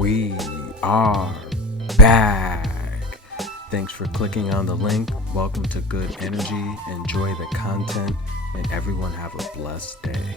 We are back. Thanks for clicking on the link. Welcome to Good Energy. Enjoy the content, and everyone have a blessed day.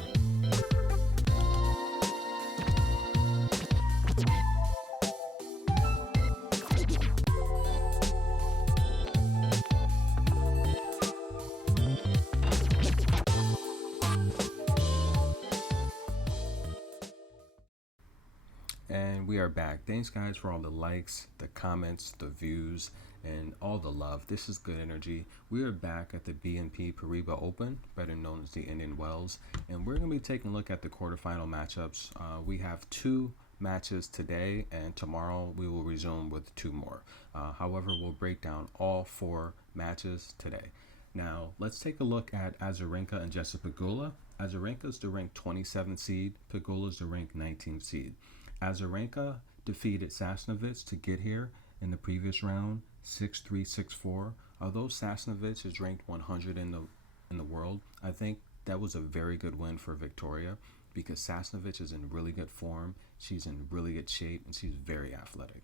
And we are back. Thanks, guys, for all the likes, the comments, the views, and all the love. This is Good Energy. We are back at the BNP Paribas Open, better known as the Indian Wells, and we're going to be taking a look at the quarterfinal matchups. We have two matches today, and tomorrow we will resume with two more. However, we'll break down all four matches today. Now, let's take a look at Azarenka and Jessica Pegula. Azarenka is the ranked 27th seed. Pegula is the ranked 19th seed. Azarenka defeated Sasnovich to get here in the previous round, 6-3, 6-4. Although Sasnovich is ranked 100 in the world, I think that was a very good win for Victoria because Sasnovich is in really good form. She's in really good shape, and she's very athletic.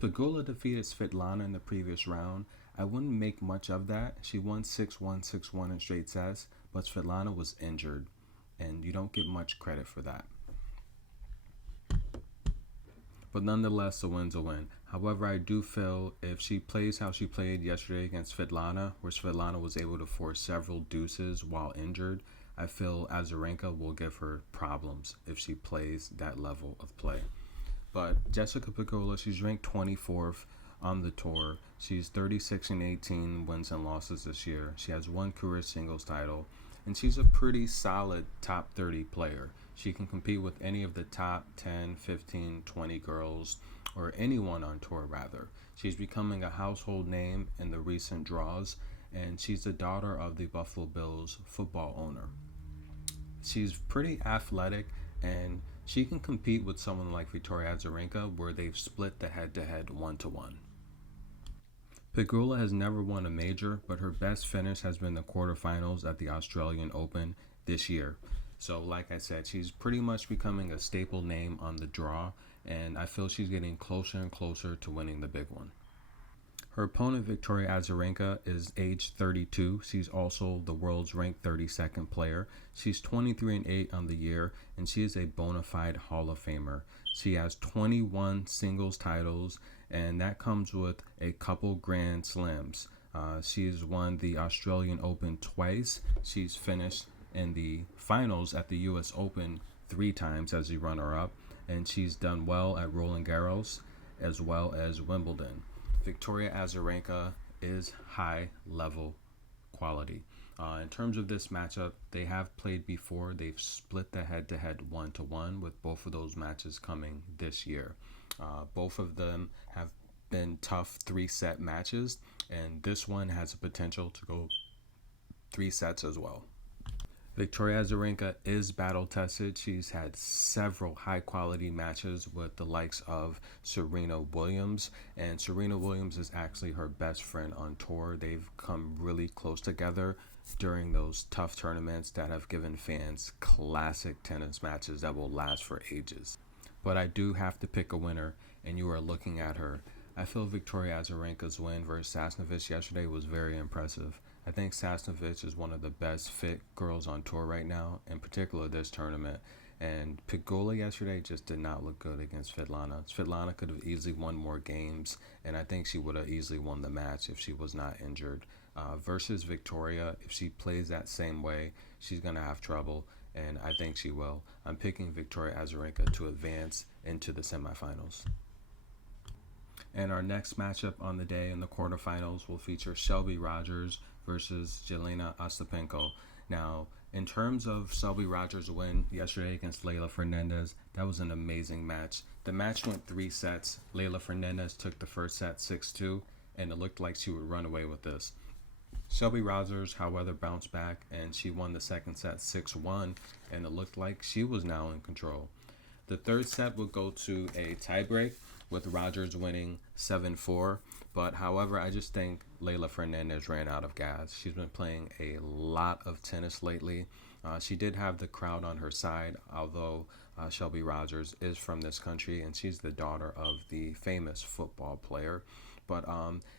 Pegula defeated Svetlana in the previous round. I wouldn't make much of that. She won 6-1, 6-1 in straight sets, but Svetlana was injured, and you don't get much credit for that. But nonetheless, a win's a win. However, I do feel if she plays how she played yesterday against Svetlana, where Svetlana was able to force several deuces while injured, I feel Azarenka will give her problems if she plays that level of play. But Jessica Pegula, she's ranked 24th on the tour. She's 36-18 wins and losses this year. She has one career singles title, and she's a pretty solid top 30 player. She can compete with any of the top 10, 15, 20 girls, or anyone on tour rather. She's becoming a household name in the recent draws, and she's the daughter of the Buffalo Bills football owner. She's pretty athletic, and she can compete with someone like Victoria Azarenka, where they've split the head-to-head 1-1. Pegula has never won a major, but her best finish has been the quarterfinals at the Australian Open this year. So like I said, she's pretty much becoming a staple name on the draw, and I feel she's getting closer and closer to winning the big one. Her opponent, Victoria Azarenka, is age 32. She's also the world's ranked 32nd player. She's 23-8 on the year, and she is a bona fide Hall of Famer. She has 21 singles titles, and that comes with a couple Grand Slams. She's won the Australian Open twice. She's finished in the finals at the U.S. Open 3 times as the runner-up, and she's done well at Roland Garros as well as Wimbledon. Victoria Azarenka is high-level quality. In terms of this matchup, they have played before. They've split the head-to-head 1-1 with both of those matches coming this year. Both of them have been tough 3-set matches, and this one has a potential to go 3 sets as well. Victoria Azarenka is battle-tested. She's had several high-quality matches with the likes of Serena Williams, and Serena Williams is actually her best friend on tour. They've come really close together during those tough tournaments that have given fans classic tennis matches that will last for ages. But I do have to pick a winner, and you are looking at her. I feel Victoria Azarenka's win versus Sasnovich yesterday was very impressive. I think Sasnovich is one of the best fit girls on tour right now, in particular this tournament. And Pegula yesterday just did not look good against Svetlana. Svetlana could have easily won more games, and I think she would have easily won the match if she was not injured. Versus Victoria, if she plays that same way, she's going to have trouble, and I think she will. I'm picking Victoria Azarenka to advance into the semifinals. And our next matchup on the day in the quarterfinals will feature Shelby Rogers versus Jelena Ostapenko. Now, in terms of Shelby Rogers' win yesterday against Leylah Fernandez, that was an amazing match. The match went 3 sets. Leylah Fernandez took the first set 6-2, and it looked like she would run away with this. Shelby Rogers, however, bounced back, and she won the second set 6-1, and it looked like she was now in control. The third set would go to a tiebreak, with Rogers winning 7-4. But however, I just think Leylah Fernandez ran out of gas. She's been playing a lot of tennis lately. She did have the crowd on her side, although Shelby Rogers is from this country and she's the daughter of the famous football player. But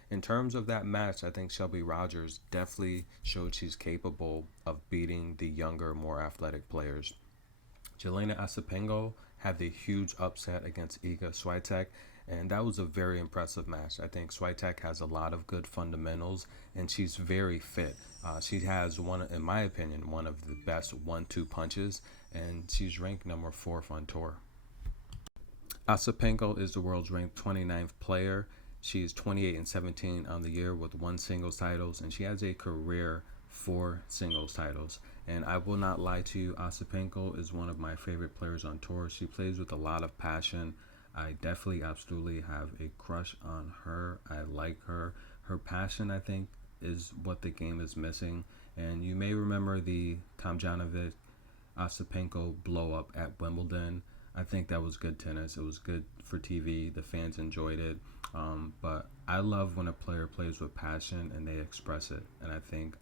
in terms of that match, I think Shelby Rogers definitely showed she's capable of beating the younger, more athletic players. Jelena Ostapenko had the huge upset against Iga Swiatek, and that was a very impressive match. I think Swiatek has a lot of good fundamentals, and she's very fit. She has one, in my opinion, one of the best 1-2 punches, and she's ranked number 4th on tour. Ostapenko is the world's ranked 29th player. She is 28-17 on the year with 1 singles titles, and she has a career 4 singles titles. And I will not lie to you, Ostapenko is one of my favorite players on tour. She plays with a lot of passion. I definitely, absolutely have a crush on her. I like her. Her passion, I think, is what the game is missing. And you may remember the Tomljanovic Ostapenko blow up at Wimbledon. I think that was good tennis. It was good for TV. The fans enjoyed it. But I love when a player plays with passion and they express it. And I think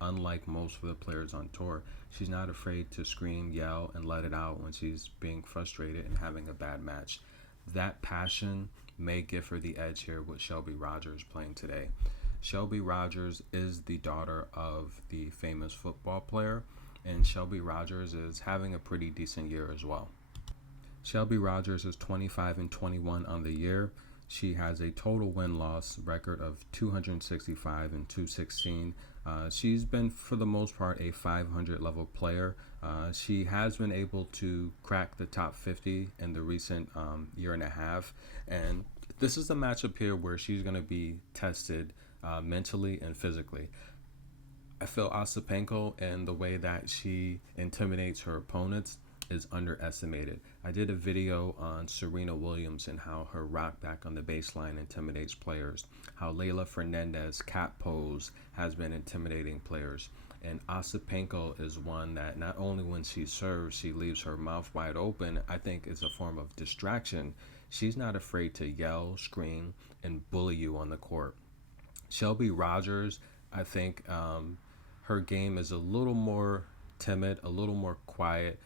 unlike most of the players on tour, she's not afraid to scream, yell, and let it out when she's being frustrated and having a bad match. That passion may give her the edge here with Shelby Rogers playing today. Shelby Rogers is the daughter of the famous football player, and Shelby Rogers is having a pretty decent year as well. Shelby Rogers is 25-21 on the year. She has a total win-loss record of 265-216. She's been, for the most part, a 500 level player. She has been able to crack the top 50 in the recent year and a half. And this is the matchup here where she's going to be tested mentally and physically. I feel Ostapenko and the way that she intimidates her opponents is underestimated. I did a video on Serena Williams and how her rock back on the baseline intimidates players, how Leylah Fernandez cat pose has been intimidating players. And Ostapenko is one that not only when she serves, she leaves her mouth wide open, I think is a form of distraction. She's not afraid to yell, scream, and bully you on the court. Shelby Rogers, I think her game is a little more timid, a little more quiet.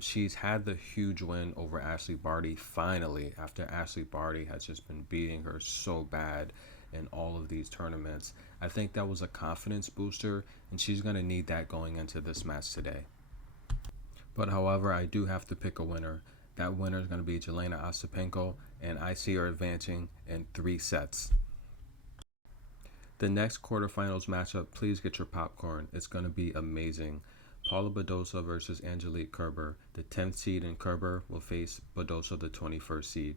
She's had the huge win over Ashley Barty finally, after Ashley Barty has just been beating her so bad in all of these tournaments. I think that was a confidence booster, and she's going to need that going into this match today. But however, I do have to pick a winner. That winner is going to be Jelena Ostapenko, and I see her advancing in 3 sets. The next quarterfinals matchup, please get your popcorn. It's going to be amazing. Paula Badosa versus Angelique Kerber. The 10th seed in Kerber will face Badosa, the 21st seed.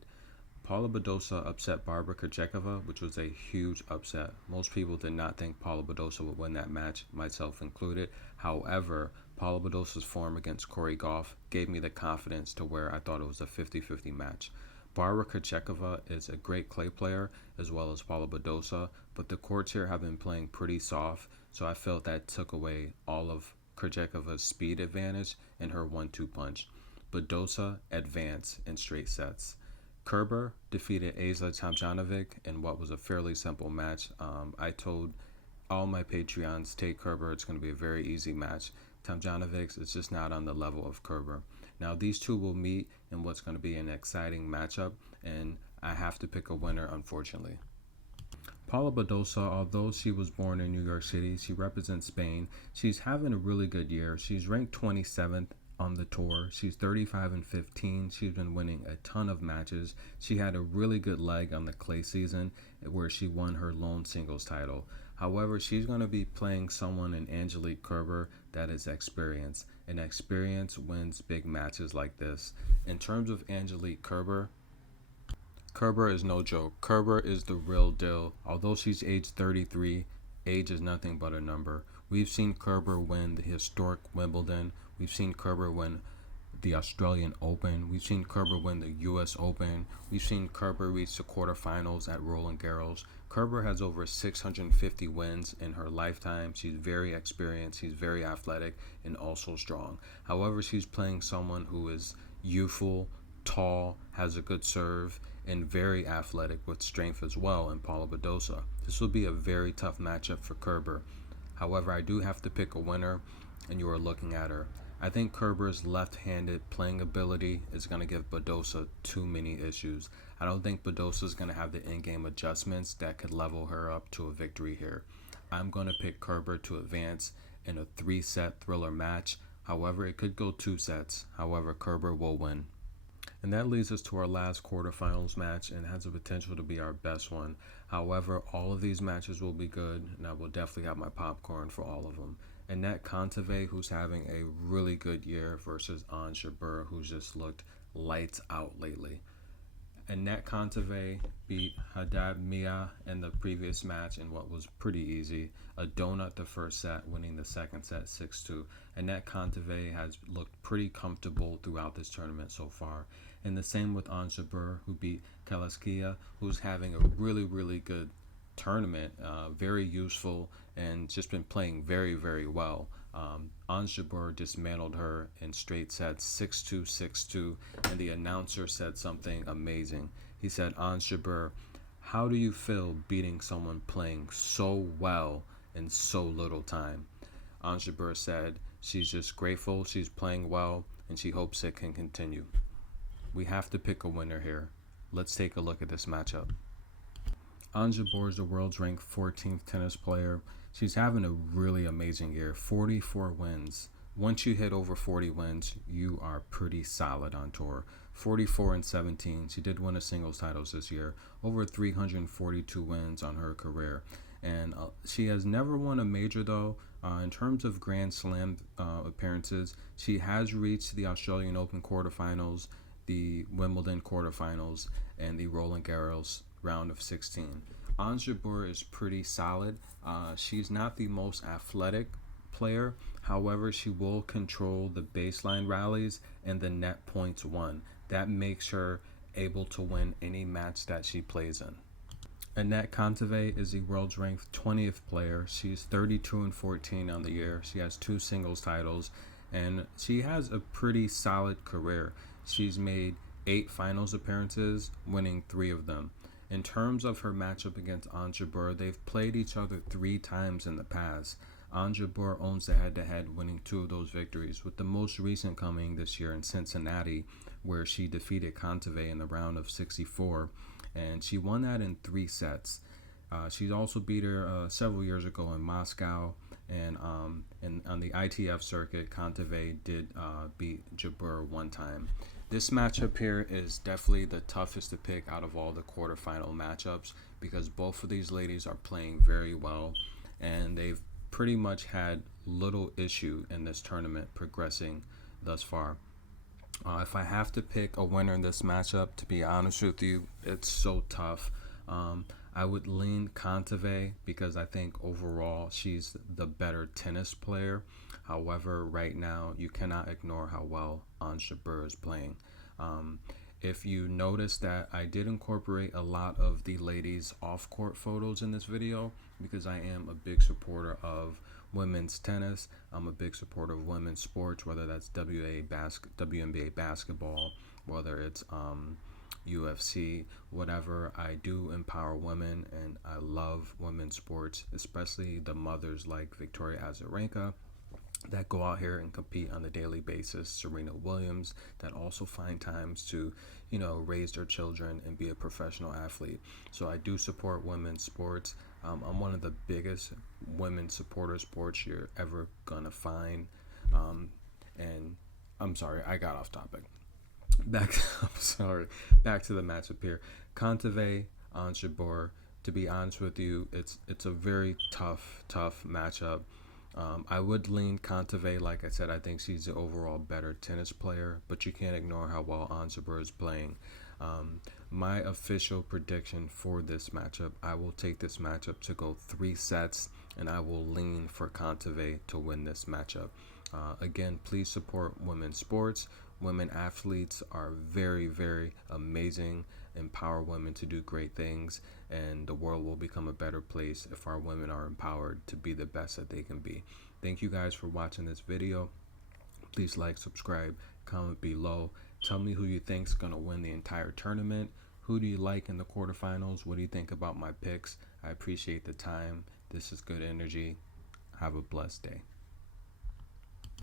Paula Badosa upset Barbara Krejcikova, which was a huge upset. Most people did not think Paula Badosa would win that match, myself included. However, Paula Badosa's form against Corey Goff gave me the confidence to where I thought it was a 50-50 match. Barbara Krejcikova is a great clay player, as well as Paula Badosa, but the courts here have been playing pretty soft, so I felt that took away all of Krejcikova's speed advantage and her 1-2 punch. Badosa advanced in straight sets. Kerber defeated Asa Tomljanovic in what was a fairly simple match. I told all my Patreons, take Kerber. It's going to be a very easy match. Tomljanovic is just not on the level of Kerber. Now, these two will meet in what's going to be an exciting matchup, and I have to pick a winner, unfortunately. Paula Badosa, although she was born in New York City, she represents Spain. She's having a really good year. She's ranked 27th on the tour. She's 35-15. She's been winning a ton of matches. She had a really good leg on the clay season where she won her lone singles title. However, she's going to be playing someone in Angelique Kerber that is experienced, and experience wins big matches like this. In terms of Angelique Kerber, Kerber is no joke. Kerber is the real deal. Although she's age 33, age is nothing but a number. We've seen Kerber win the historic Wimbledon. We've seen Kerber win the Australian Open. We've seen Kerber win the US Open. We've seen Kerber reach the quarterfinals at Roland Garros. Kerber has over 650 wins in her lifetime. She's very experienced. She's very athletic and also strong. However, she's playing someone who is youthful, tall, has a good serve, and very athletic with strength as well in Paula Badosa. This will be a very tough matchup for Kerber. However, I do have to pick a winner, and you are looking at her. I think Kerber's left-handed playing ability is going to give Badosa too many issues. I don't think Badosa is going to have the in-game adjustments that could level her up to a victory here. I'm going to pick Kerber to advance in a 3-set thriller match. However, it could go 2 sets. However, Kerber will win. And that leads us to our last quarterfinals match, and has the potential to be our best one. However, all of these matches will be good, and I will definitely have my popcorn for all of them. Annette Kontaveit, who's having a really good year, versus Ons Jabeur, who's just looked lights out lately. Annette Kontaveit beat Haddad Mia in the previous match in what was pretty easy. A donut the first set, winning the second set 6-2. Annette Kontaveit has looked pretty comfortable throughout this tournament so far. And the same with Ons Jabeur, who beat Kalaskia, who's having a really good tournament, very useful, and just been playing very well. Ons Jabeur dismantled her in straight sets 6-2, 6-2, and the announcer said something amazing. He said, Ons Jabeur, how do you feel beating someone playing so well in so little time? Ons Jabeur said she's just grateful she's playing well, and she hopes it can continue. We have to pick a winner here. Let's take a look at this matchup. Ons Jabeur is the world's ranked 14th tennis player. She's having a really amazing year, 44 wins. Once you hit over 40 wins, you are pretty solid on tour. 44-17. She did win a singles titles this year. Over 342 wins on her career. And she has never won a major though. In terms of Grand Slam appearances, she has reached the Australian Open quarterfinals, the Wimbledon quarterfinals, and the Roland Garros round of 16. Ons Jabeur is pretty solid. She's not the most athletic player. However, she will control the baseline rallies and the net points won. That makes her able to win any match that she plays in. Annette Kontaveit is the world's ranked 20th player. She's 32-14 on the year. She has 2 singles titles, and she has a pretty solid career. She's made 8 finals appearances, winning 3 of them. In terms of her matchup against Ons Jabeur, they've played each other 3 times in the past. Ons Jabeur owns the head-to-head, winning 2 of those victories, with the most recent coming this year in Cincinnati, where she defeated Kontaveit in the round of 64, and she won that in 3 sets. She also beat her several years ago in Moscow, and on the ITF circuit, Kontaveit did beat Jabeur 1 time. This matchup here is definitely the toughest to pick out of all the quarterfinal matchups, because both of these ladies are playing very well, and they've pretty much had little issue in this tournament progressing thus far. If I have to pick a winner in this matchup, to be honest with you, it's so tough. I would lean Kontaveit because I think overall she's the better tennis player. However, right now you cannot ignore how well Ons Jabeur is playing. If you notice that I did incorporate a lot of the ladies' off-court photos in this video, because I am a big supporter of women's tennis. I'm a big supporter of women's sports, whether that's WNBA basketball, whether it's UFC, whatever. I do empower women, and I love women's sports, especially the mothers like Victoria Azarenka that go out here and compete on a daily basis, Serena Williams, that also find times to, raise their children and be a professional athlete. So I do support women's sports. I'm one of the biggest women's supporter sports you're ever gonna find. And I'm sorry, I got off topic. Back to the matchup here. Kontaveit, Ons Jabeur. To be honest with you, it's a very tough matchup. I would lean Kontaveit. Like I said, I think she's the overall better tennis player, but you can't ignore how well Ons Jabeur is playing. My official prediction for this matchup, I will take this matchup to go 3 sets, and I will lean for Kontaveit to win this matchup. Again, please support women's sports. Women athletes are very, very amazing. Empower women to do great things, and the world will become a better place if our women are empowered to be the best that they can be. Thank you guys for watching this video. Please like, subscribe, comment below. Tell me who you think's gonna win the entire tournament. Who do you like in the quarterfinals? What do you think about my picks? I appreciate the time. This is good energy. Have a blessed day.